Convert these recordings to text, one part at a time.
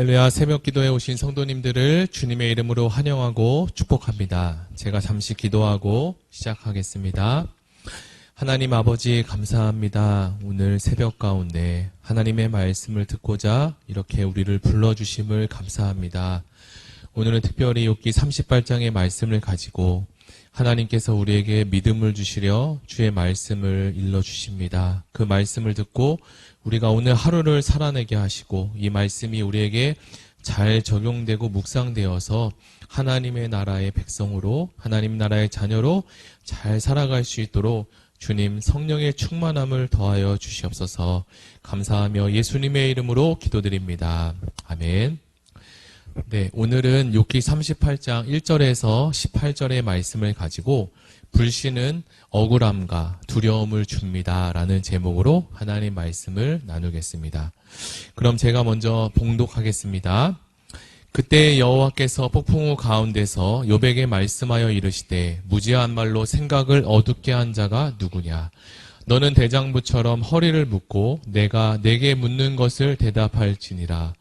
할렐루야, 새벽 기도에 오신 성도님들을 주님의 이름으로 환영하고 축복합니다. 제가 잠시 기도하고 시작하겠습니다. 하나님 아버지 감사합니다. 오늘 새벽 가운데 하나님의 말씀을 듣고자 이렇게 우리를 불러주심을 감사합니다. 오늘은 특별히 욥기 38장의 말씀을 가지고 하나님께서 우리에게 믿음을 주시려 주의 말씀을 일러주십니다. 그 말씀을 듣고 우리가 오늘 하루를 살아내게 하시고 이 말씀이 우리에게 잘 적용되고 묵상되어서 하나님의 나라의 백성으로 하나님 나라의 자녀로 잘 살아갈 수 있도록 주님 성령의 충만함을 더하여 주시옵소서. 감사하며 예수님의 이름으로 기도드립니다. 아멘. 네, 오늘은 욥기 38장 1절에서 18절의 말씀을 가지고 불신은 억울함과 두려움을 줍니다 라는 제목으로 하나님 말씀을 나누겠습니다. 그럼 제가 먼저 봉독하겠습니다. 그때 여호와께서 폭풍우 가운데서 욥에게 말씀하여 이르시되 무지한 말로 생각을 어둡게 한 자가 누구냐. 너는 대장부처럼 허리를 묶고 내가 내게 묻는 것을 대답할지니라.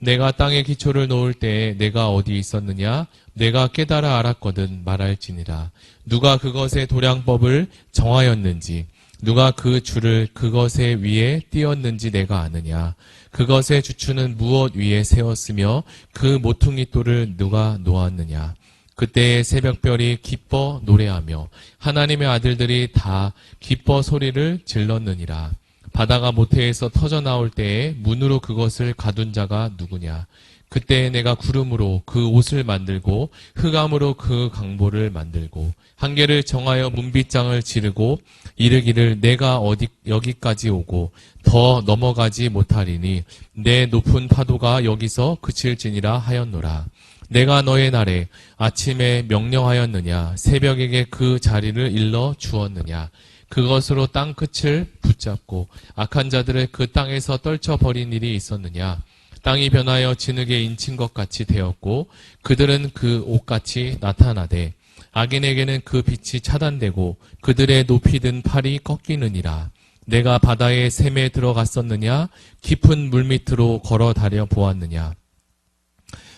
내가 땅에 기초를 놓을 때에 내가 어디 있었느냐? 내가 깨달아 알았거든 말할지니라. 누가 그것의 도량법을 정하였는지 누가 그 줄을 그것의 위에 띄었는지 내가 아느냐. 그것의 주추는 무엇 위에 세웠으며 그 모퉁이 돌을 누가 놓았느냐. 그때의 새벽별이 기뻐 노래하며 하나님의 아들들이 다 기뻐 소리를 질렀느니라. 바다가 모태에서 터져 나올 때에 문으로 그것을 가둔 자가 누구냐. 그때 내가 구름으로 그 옷을 만들고 흑암으로 그 강보를 만들고 한계를 정하여 문빗장을 지르고 이르기를 내가 여기까지 오고 더 넘어가지 못하리니 내 높은 파도가 여기서 그칠지니라 하였노라. 내가 너의 날에 아침에 명령하였느냐. 새벽에게 그 자리를 일러 주었느냐. 그것으로 땅 끝을 붙잡고 악한 자들을 그 땅에서 떨쳐버린 일이 있었느냐. 땅이 변하여 진흙에 인친 것 같이 되었고 그들은 그 옷같이 나타나되 악인에게는 그 빛이 차단되고 그들의 높이 든 팔이 꺾이느니라. 내가 바다의 샘에 들어갔었느냐. 깊은 물밑으로 걸어 다녀 보았느냐.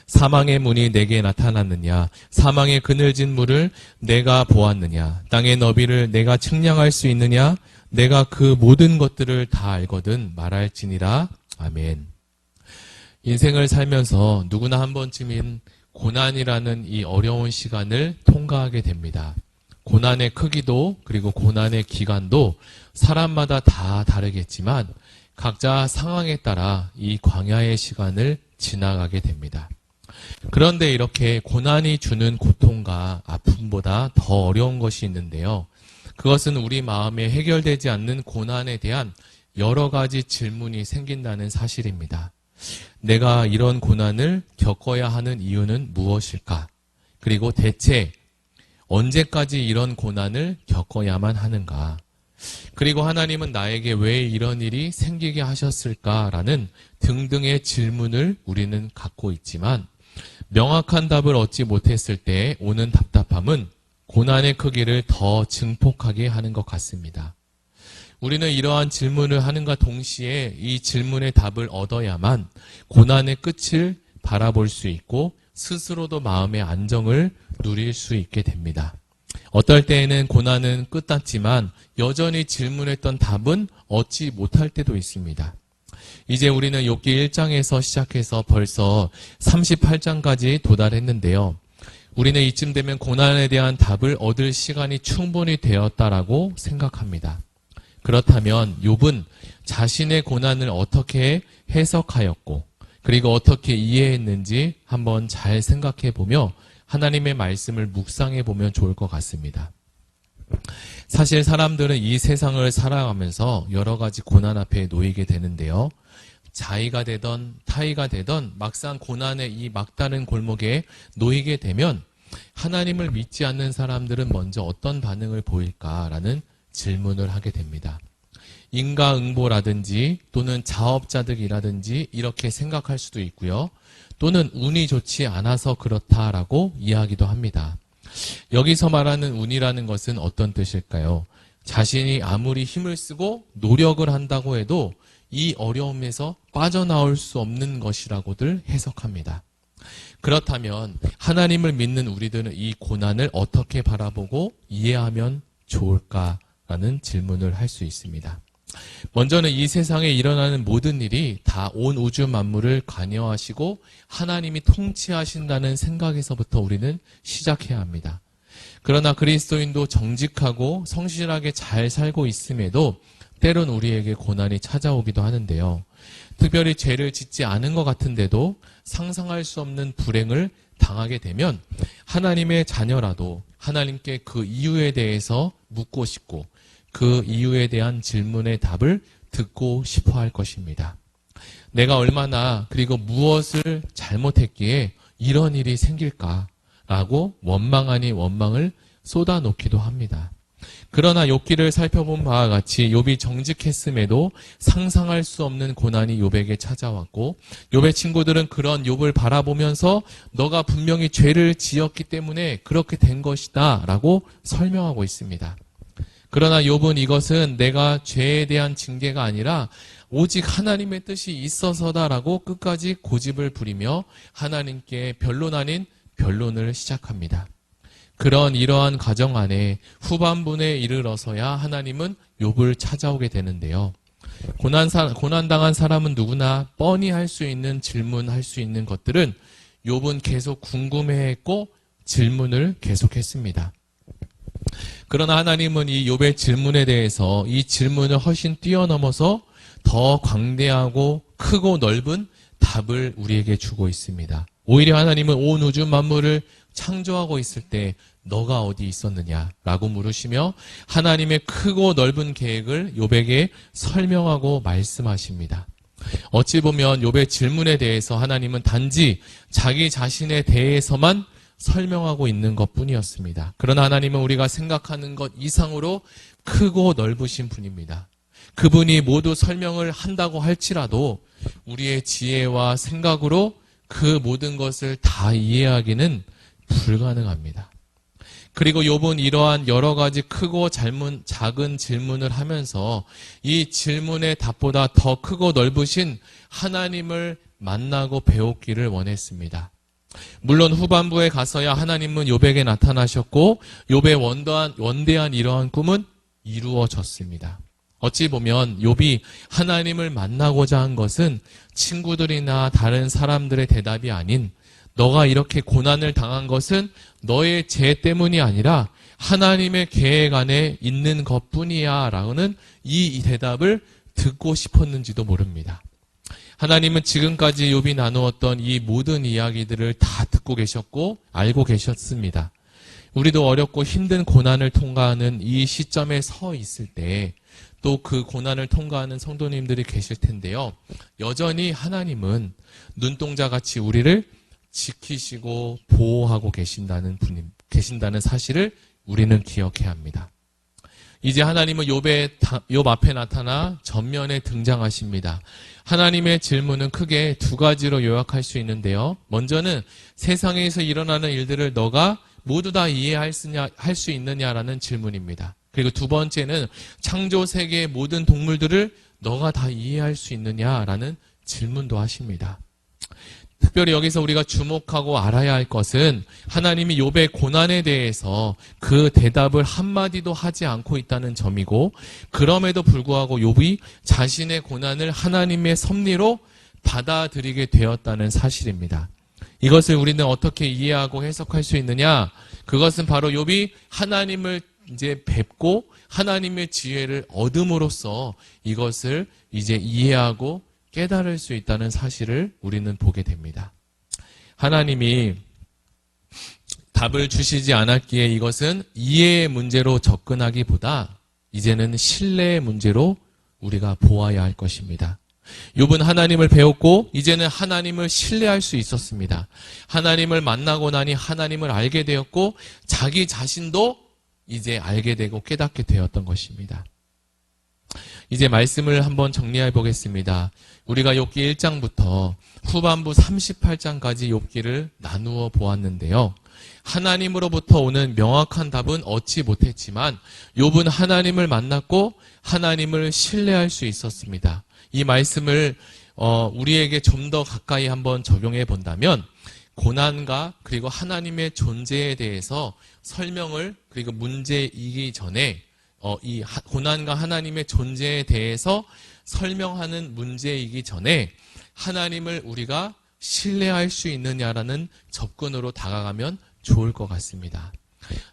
사망의 문이 내게 나타났느냐. 사망의 그늘진 물을 내가 보았느냐. 땅의 너비를 내가 측량할 수 있느냐. 내가 그 모든 것들을 다 알거든 말할지니라. 아멘. 인생을 살면서 누구나 한 번쯤인 고난이라는 이 어려운 시간을 통과하게 됩니다. 고난의 크기도 그리고 고난의 기간도 사람마다 다 다르겠지만 각자 상황에 따라 이 광야의 시간을 지나가게 됩니다. 그런데 이렇게 고난이 주는 고통과 아픔보다 더 어려운 것이 있는데요. 그것은 우리 마음에 해결되지 않는 고난에 대한 여러 가지 질문이 생긴다는 사실입니다. 내가 이런 고난을 겪어야 하는 이유는 무엇일까? 그리고 대체 언제까지 이런 고난을 겪어야만 하는가? 그리고 하나님은 나에게 왜 이런 일이 생기게 하셨을까라는 등등의 질문을 우리는 갖고 있지만 명확한 답을 얻지 못했을 때 오는 답답함은 고난의 크기를 더 증폭하게 하는 것 같습니다. 우리는 이러한 질문을 하는가 동시에 이 질문의 답을 얻어야만 고난의 끝을 바라볼 수 있고 스스로도 마음의 안정을 누릴 수 있게 됩니다. 어떨 때에는 고난은 끝났지만 여전히 질문했던 답은 얻지 못할 때도 있습니다. 이제 우리는 욥기 1장에서 시작해서 벌써 38장까지 도달했는데요. 우리는 이쯤 되면 고난에 대한 답을 얻을 시간이 충분히 되었다라고 생각합니다. 그렇다면 욥은 자신의 고난을 어떻게 해석하였고 그리고 어떻게 이해했는지 한번 잘 생각해 보며 하나님의 말씀을 묵상해 보면 좋을 것 같습니다. 사실 사람들은 이 세상을 살아가면서 여러 가지 고난 앞에 놓이게 되는데요. 자의가 되던 타의가 되던 막상 고난의 이 막다른 골목에 놓이게 되면 하나님을 믿지 않는 사람들은 먼저 어떤 반응을 보일까라는 질문을 하게 됩니다. 인과응보라든지 또는 자업자득이라든지 이렇게 생각할 수도 있고요. 또는 운이 좋지 않아서 그렇다라고 이야기도 합니다. 여기서 말하는 운이라는 것은 어떤 뜻일까요? 자신이 아무리 힘을 쓰고 노력을 한다고 해도 이 어려움에서 빠져나올 수 없는 것이라고들 해석합니다. 그렇다면 하나님을 믿는 우리들은 이 고난을 어떻게 바라보고 이해하면 좋을까라는 질문을 할 수 있습니다. 먼저는 이 세상에 일어나는 모든 일이 다 온 우주 만물을 관여하시고 하나님이 통치하신다는 생각에서부터 우리는 시작해야 합니다. 그러나 그리스도인도 정직하고 성실하게 잘 살고 있음에도 때론 우리에게 고난이 찾아오기도 하는데요. 특별히 죄를 짓지 않은 것 같은데도 상상할 수 없는 불행을 당하게 되면 하나님의 자녀라도 하나님께 그 이유에 대해서 묻고 싶고 그 이유에 대한 질문의 답을 듣고 싶어 할 것입니다. 내가 얼마나 그리고 무엇을 잘못했기에 이런 일이 생길까라고 원망 아닌 원망을 쏟아놓기도 합니다. 그러나 욥기를 살펴본 바와 같이 욥이 정직했음에도 상상할 수 없는 고난이 욥에게 찾아왔고 욥의 친구들은 그런 욥을 바라보면서 너가 분명히 죄를 지었기 때문에 그렇게 된 것이다 라고 설명하고 있습니다. 그러나 욥은 이것은 내가 죄에 대한 징계가 아니라 오직 하나님의 뜻이 있어서다라고 끝까지 고집을 부리며 하나님께 변론 아닌 변론을 시작합니다. 이러한 과정 안에 후반부에 이르러서야 하나님은 욥을 찾아오게 되는데요. 고난당한 사람은 누구나 뻔히 할 수 있는 질문할 수 있는 것들은 욥은 계속 궁금해했고 질문을 계속했습니다. 그러나 하나님은 이 욥의 질문에 대해서 이 질문을 훨씬 뛰어넘어서 더 광대하고 크고 넓은 답을 우리에게 주고 있습니다. 오히려 하나님은 온 우주 만물을 창조하고 있을 때 너가 어디 있었느냐라고 물으시며 하나님의 크고 넓은 계획을 욥에게 설명하고 말씀하십니다. 어찌 보면 욥의 질문에 대해서 하나님은 단지 자기 자신에 대해서만 설명하고 있는 것뿐이었습니다. 그러나 하나님은 우리가 생각하는 것 이상으로 크고 넓으신 분입니다. 그분이 모두 설명을 한다고 할지라도 우리의 지혜와 생각으로 그 모든 것을 다 이해하기는 불가능합니다. 그리고 욥은 이러한 여러 가지 크고 작은 질문을 하면서 이 질문의 답보다 더 크고 넓으신 하나님을 만나고 배웠기를 원했습니다. 물론 후반부에 가서야 하나님은 욥에게 나타나셨고 욥의 원대한 이러한 꿈은 이루어졌습니다. 어찌 보면 욥이 하나님을 만나고자 한 것은 친구들이나 다른 사람들의 대답이 아닌 너가 이렇게 고난을 당한 것은 너의 죄 때문이 아니라 하나님의 계획 안에 있는 것뿐이야 라는 이 대답을 듣고 싶었는지도 모릅니다. 하나님은 지금까지 욥이 나누었던 이 모든 이야기들을 다 듣고 계셨고 알고 계셨습니다. 우리도 어렵고 힘든 고난을 통과하는 이 시점에 서 있을 때 또 그 고난을 통과하는 성도님들이 계실 텐데요. 여전히 하나님은 눈동자같이 우리를 지키시고 보호하고 계신다는 사실을 우리는 기억해야 합니다. 이제 하나님은 욥 앞에 나타나 전면에 등장하십니다. 하나님의 질문은 크게 두 가지로 요약할 수 있는데요. 먼저는 세상에서 일어나는 일들을 너가 모두 다 이해할 수 있느냐라는 질문입니다. 그리고 두 번째는 창조 세계의 모든 동물들을 너가 다 이해할 수 있느냐라는 질문도 하십니다. 특별히 여기서 우리가 주목하고 알아야 할 것은 하나님이 욥의 고난에 대해서 그 대답을 한마디도 하지 않고 있다는 점이고 그럼에도 불구하고 욥이 자신의 고난을 하나님의 섭리로 받아들이게 되었다는 사실입니다. 이것을 우리는 어떻게 이해하고 해석할 수 있느냐? 그것은 바로 욥이 하나님을 이제 뵙고 하나님의 지혜를 얻음으로써 이것을 이제 이해하고 깨달을 수 있다는 사실을 우리는 보게 됩니다. 하나님이 답을 주시지 않았기에 이것은 이해의 문제로 접근하기보다 이제는 신뢰의 문제로 우리가 보아야 할 것입니다. 욥은 하나님을 배웠고 이제는 하나님을 신뢰할 수 있었습니다. 하나님을 만나고 나니 하나님을 알게 되었고 자기 자신도 이제 알게 되고 깨닫게 되었던 것입니다. 이제 말씀을 한번 정리해 보겠습니다. 우리가 욥기 1장부터 후반부 38장까지 욥기를 나누어 보았는데요. 하나님으로부터 오는 명확한 답은 얻지 못했지만 욥은 하나님을 만났고 하나님을 신뢰할 수 있었습니다. 이 말씀을 우리에게 좀 더 가까이 한번 적용해 본다면 고난과 그리고 하나님의 존재에 대해서 설명을 그리고 문제이기 전에 이 고난과 하나님의 존재에 대해서 설명하는 문제이기 전에 하나님을 우리가 신뢰할 수 있느냐라는 접근으로 다가가면 좋을 것 같습니다.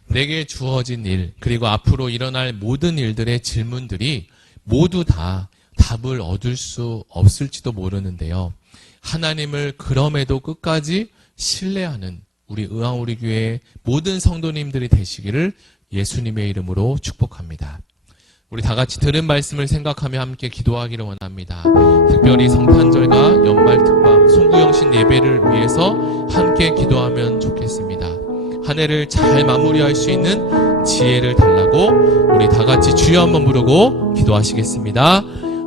내게 주어진 일 그리고 앞으로 일어날 모든 일들의 질문들이 모두 다 답을 얻을 수 없을지도 모르는데요. 하나님을 그럼에도 끝까지 신뢰하는 우리 의왕우리교회 모든 성도님들이 되시기를 예수님의 이름으로 축복합니다. 우리 다 같이 들은 말씀을 생각하며 함께 기도하기를 원합니다. 특별히 성탄절과 연말특방 송구영신 예배를 위해서 함께 기도하면 좋겠습니다. 한 해를 잘 마무리할 수 있는 지혜를 달라고 우리 다 같이 주여 한번 부르고 기도하시겠습니다.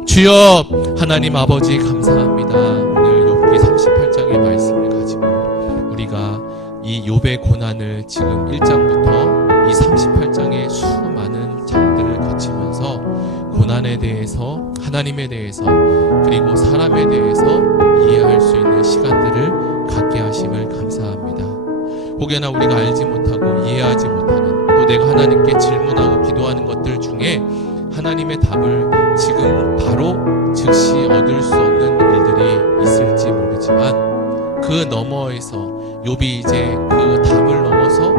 주여 하나님 아버지 감사합니다. 오늘 욥기 38장의 말씀을 가지고 우리가 이 욥의 고난을 지금 1장부터 이 38장의 수많은 장들을 거치면서 고난에 대해서 하나님에 대해서 그리고 사람에 대해서 이해할 수 있는 시간들을 갖게 하심을 감사합니다. 혹여나 우리가 알지 못하고 이해하지 못하는 또 내가 하나님께 질문하고 기도하는 것들 중에 하나님의 답을 지금 바로 즉시 얻을 수 없는 일들이 있을지 모르지만 그 너머에서 욥이 이제 그 답을 넘어서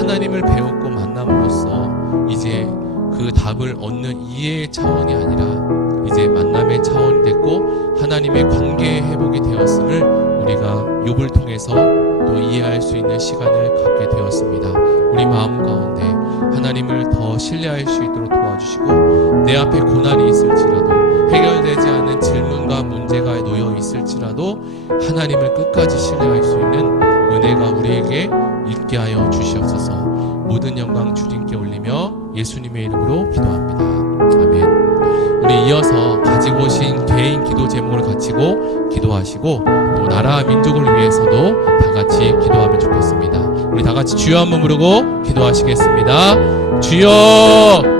하나님을 배웠고 만남으로써 이제 그 답을 얻는 이해의 차원이 아니라 이제 만남의 차원이 됐고 하나님의 관계의 회복이 되었음을 우리가 욥을 통해서 또 이해할 수 있는 시간을 갖게 되었습니다. 우리 마음 가운데 하나님을 더 신뢰할 수 있도록 도와주시고 내 앞에 고난이 있을지라도 해결되지 않은 질문과 문제가 놓여 있을지라도 하나님을 끝까지 신뢰할 수 있는 은혜가 우리에게 있게 하여 주시옵소서. 모든 영광 주님께 올리며 예수님의 이름으로 기도합니다. 아멘. 우리 이어서 가지고 오신 개인 기도 제목을 가지고 기도하시고 또 나라와 민족을 위해서도 다 같이 기도하면 좋겠습니다. 우리 다 같이 주여 한번 부르고 기도하시겠습니다. 주여